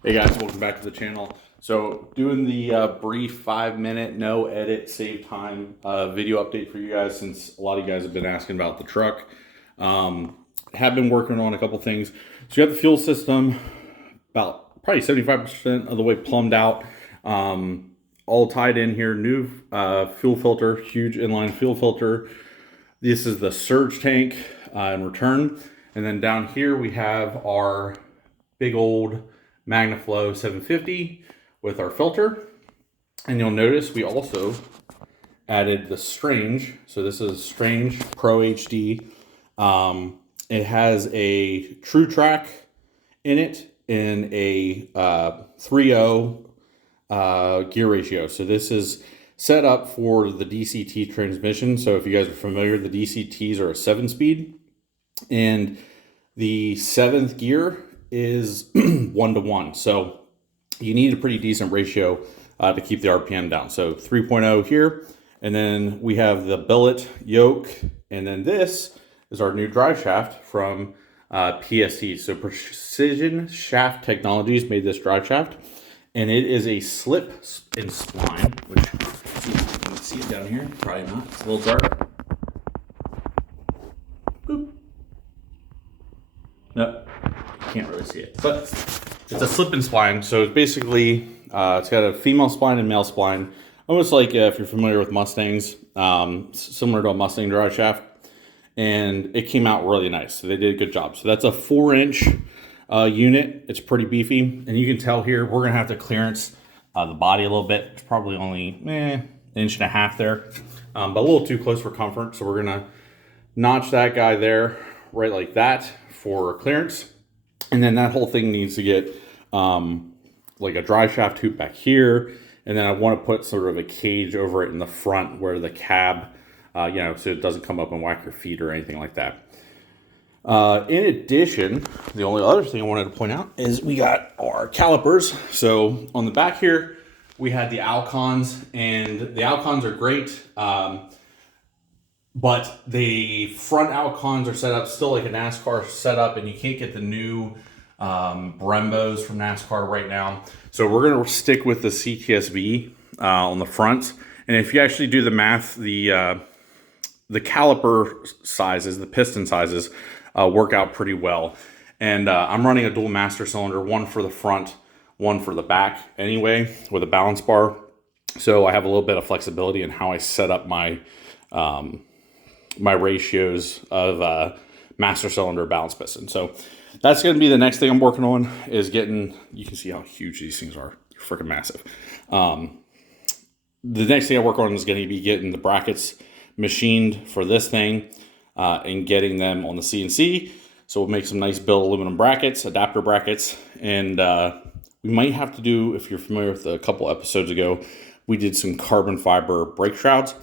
Hey guys, welcome back to the channel. So doing the brief 5-minute no edit save time video update for you guys, since a lot of you guys have been asking about the truck. Have been working on a couple things. So you have the fuel system about probably 75% of the way plumbed out, all tied in here. New fuel filter, huge inline fuel filter. This is the surge tank in return, and then down here we have our big old MagnaFlow 750 with our filter. And you'll notice we also added the Strange. So this is Strange Pro HD. It has a True Track in it in a 3.0 gear ratio. So this is set up for the DCT transmission. So if you guys are familiar, the DCTs are a 7-speed, and the 7th gear is 1-to-1. So you need a pretty decent ratio to keep the RPM down. So 3.0 here, and then we have the billet yoke, and then this is our new drive shaft from PST. So Precision Shaft Technologies made this drive shaft, and it is a slip and spline, which you can see it down here. Probably not. It's a little dark. Boop. Nope. Can't really see it, but it's a slip and spline. So it's basically it's got a female spline and male spline, almost like if you're familiar with Mustangs, similar to a Mustang drive shaft, and it came out really nice. So they did a good job. So that's a 4-inch unit. It's pretty beefy, and you can tell here we're gonna have to clearance the body a little bit. It's probably only 1.5 there, but a little too close for comfort. So we're gonna notch that guy there right like that for clearance. And then that whole thing needs to get like a drive shaft hoop back here. And then I want to put sort of a cage over it in the front where the cab, so it doesn't come up and whack your feet or anything like that. In addition, the only other thing I wanted to point out is we got our calipers. So on the back here, we had the Alcons, and the Alcons are great. But the front Alcons are set up still like a NASCAR setup, and you can't get the new Brembos from NASCAR right now. So we're going to stick with the CTSV on the front. And if you actually do the math, the caliper sizes, the piston sizes, work out pretty well. And I'm running a dual master cylinder, one for the front, one for the back anyway, with a balance bar. So I have a little bit of flexibility in how I set up my my ratios of master cylinder balance piston. So that's going to be the next thing I'm working on, is getting, you can see how huge these things are. They're freaking massive. The next thing I work on is going to be getting the brackets machined for this thing and getting them on the CNC. So we'll make some nice billet aluminum brackets, adapter brackets, and we might have to do, if you're familiar with a couple episodes ago, we did some carbon fiber brake shrouds.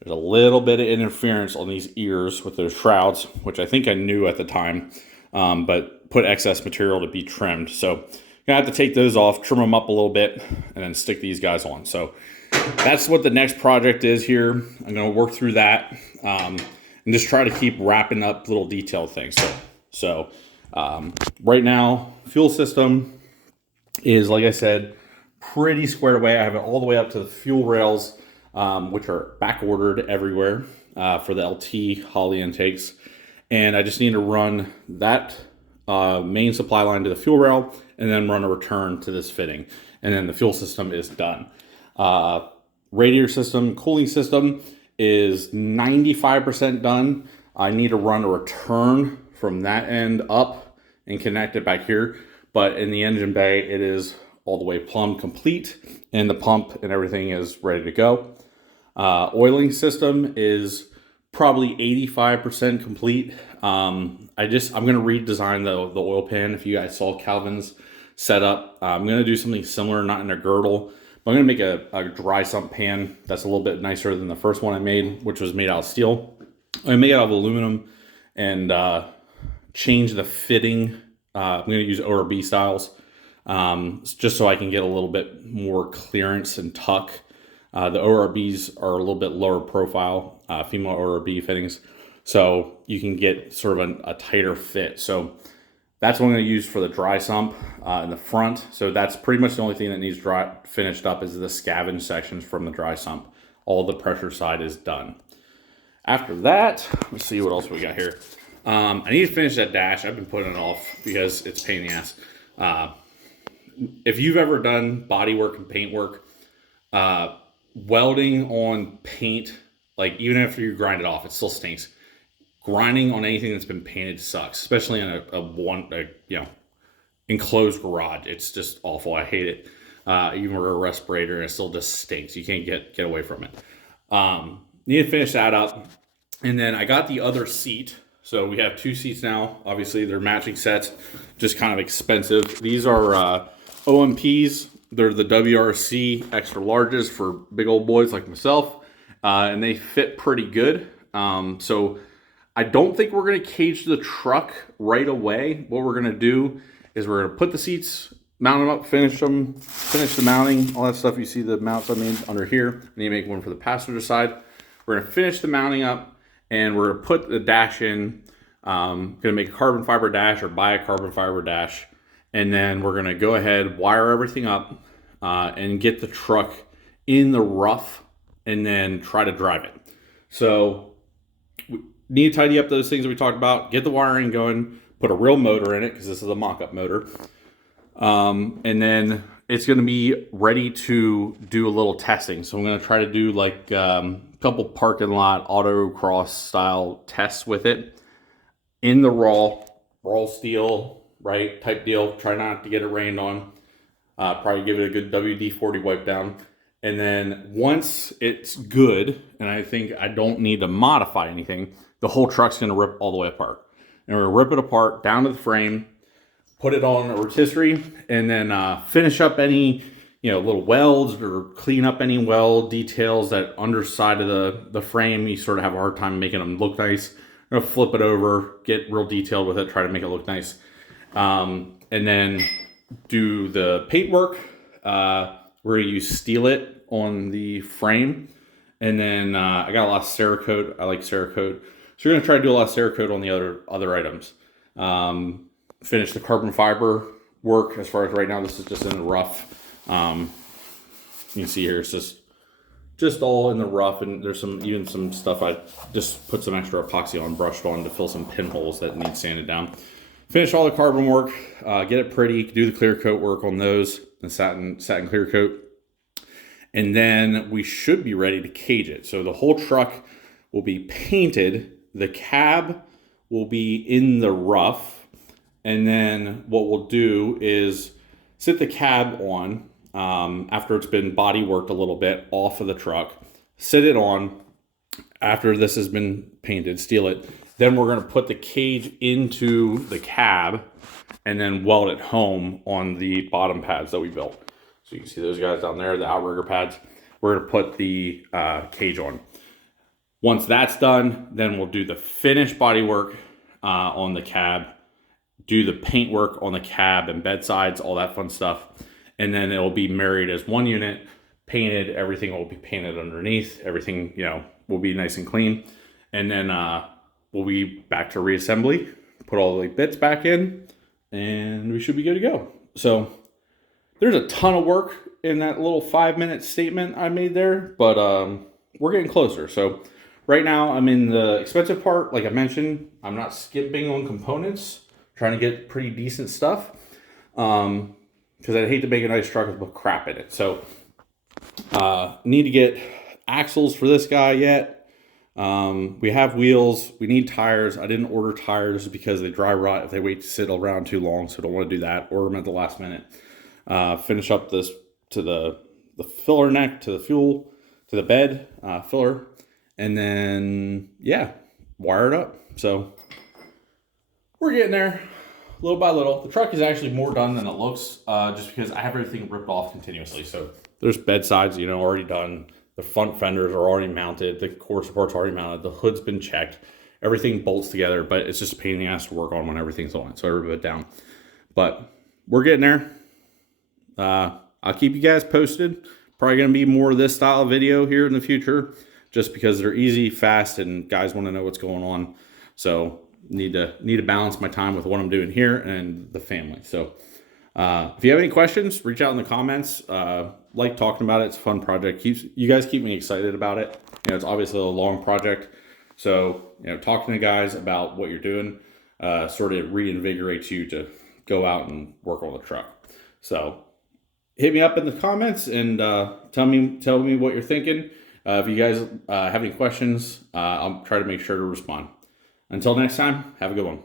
There's a little bit of interference on these ears with those shrouds, which I think I knew at the time, but put excess material to be trimmed. So I'm gonna have to take those off, trim them up a little bit, and then stick these guys on. So that's what the next project is here. I'm gonna work through that and just try to keep wrapping up little detailed things. So right now, fuel system is, like I said, pretty squared away. I have it all the way up to the fuel rails, which are back ordered everywhere for the LT Holly intakes. And I just need to run that main supply line to the fuel rail, and then run a return to this fitting. And then the fuel system is done. Radiator system, cooling system is 95% done. I need to run a return from that end up and connect it back here. But in the engine bay, it is all the way plumbed complete, and the pump and everything is ready to go. Oiling system is probably 85% complete. I'm going to redesign the oil pan. If you guys saw Calvin's setup, I'm going to do something similar, not in a girdle, but I'm going to make a dry sump pan that's a little bit nicer than the first one I made, which was made out of steel. I made it out of aluminum, and change the fitting. I'm going to use ORB styles, just so I can get a little bit more clearance and tuck. The ORBs are a little bit lower profile, female ORB fittings, so you can get sort of a tighter fit. So That's what I'm going to use for the dry sump in the front. So that's pretty much the only thing that needs finished up is the scavenge sections from the dry sump. All the pressure side is done. After that, let's see what else we got here. I need to finish that dash. I've been putting it off because it's a pain in the ass. If you've ever done body work and paint work, welding on paint, like even after you grind it off, it still stinks. Grinding on anything that's been painted sucks, especially in a enclosed garage. It's just awful. I hate it. Even with a respirator, and it still just stinks. You can't get away from it. Need to finish that up. And then I got the other seat. So we have 2 seats now. Obviously, they're matching sets, just kind of expensive. These are OMPs. They're the WRC extra larges for big old boys like myself. And they fit pretty good. So I don't think we're going to cage the truck right away. What we're going to do is we're going to put the seats, mount them up, finish the mounting, all that stuff. You see the mounts I made under here. I need to make one for the passenger side. We're going to finish the mounting up, and we're going to put the dash in. Going to make a carbon fiber dash or buy a carbon fiber dash. And then we're going to go ahead, wire everything up, and get the truck in the rough, and then try to drive it. So need to tidy up those things that we talked about, get the wiring going, put a real motor in it because this is a mock-up motor. And then it's going to be ready to do a little testing. So I'm going to try to do like a couple parking lot autocross style tests with it in the raw steel, right, type deal. Try not to get it rained on. Probably give it a good WD-40 wipe down. And then once it's good, and I think I don't need to modify anything, the whole truck's going to rip all the way apart. And we're going to rip it apart down to the frame, put it on a rotisserie, and then finish up any little welds or clean up any weld details that underside of the frame. You sort of have a hard time making them look nice. I'm going to flip it over, get real detailed with it, try to make it look nice. And then do the paint work. We're going to use Steel It on the frame. And then I got a lot of Cerakote. I like Cerakote. So we're going to try to do a lot of Cerakote on the other items. Finish the carbon fiber work. As far as right now, this is just in the rough. You can see here, it's just all in the rough. And there's even some stuff I just put some extra epoxy on, brushed on to fill some pinholes that need sanded down. Finish all the carbon work, get it pretty, do the clear coat work on those, the satin clear coat. And then we should be ready to cage it. So the whole truck will be painted. The cab will be in the rough. And then what we'll do is sit the cab on after it's been body worked a little bit off of the truck. Sit it on after this has been painted, Steel It. Then we're going to put the cage into the cab and then weld it home on the bottom pads that we built. So you can see those guys down there, the outrigger pads. We're going to put the cage on. Once that's done, then we'll do the finished body work on the cab, do the paint work on the cab and bedsides, all that fun stuff. And then it'll be married as one unit, painted. Everything will be painted underneath. Everything, will be nice and clean. And then we'll be back to reassembly, put all the bits back in, and we should be good to go. So there's a ton of work in that little 5-minute statement I made there, but we're getting closer. So right now I'm in the expensive part. Like I mentioned, I'm not skimping on components, trying to get pretty decent stuff because I'd hate to make a nice truck with crap in it. So need to get axles for this guy yet. We have wheels. We need tires. I didn't order tires because they dry rot if they wait to sit around too long, so I don't want to do that. Order them at the last minute. Finish up this to the filler neck, to the fuel, to the bed filler, and then wire it up. So we're getting there little by little. The truck is actually more done than it looks, just because I have everything ripped off continuously. So there's bed sides, already done. The front fenders are already mounted. The core support's already mounted. The hood's been checked. Everything bolts together, but it's just a pain in the ass to work on when everything's on. So I rip it down. But we're getting there. I'll keep you guys posted. Probably going to be more of this style of video here in the future, just because they're easy, fast, and guys want to know what's going on. So need to balance my time with what I'm doing here and the family. So if you have any questions, reach out in the comments. Like talking about it. It's a fun project. You guys keep me excited about it. It's obviously a long project. So, talking to guys about what you're doing sort of reinvigorates you to go out and work on the truck. So hit me up in the comments and tell me what you're thinking. If you guys have any questions, I'll try to make sure to respond. Until next time, have a good one.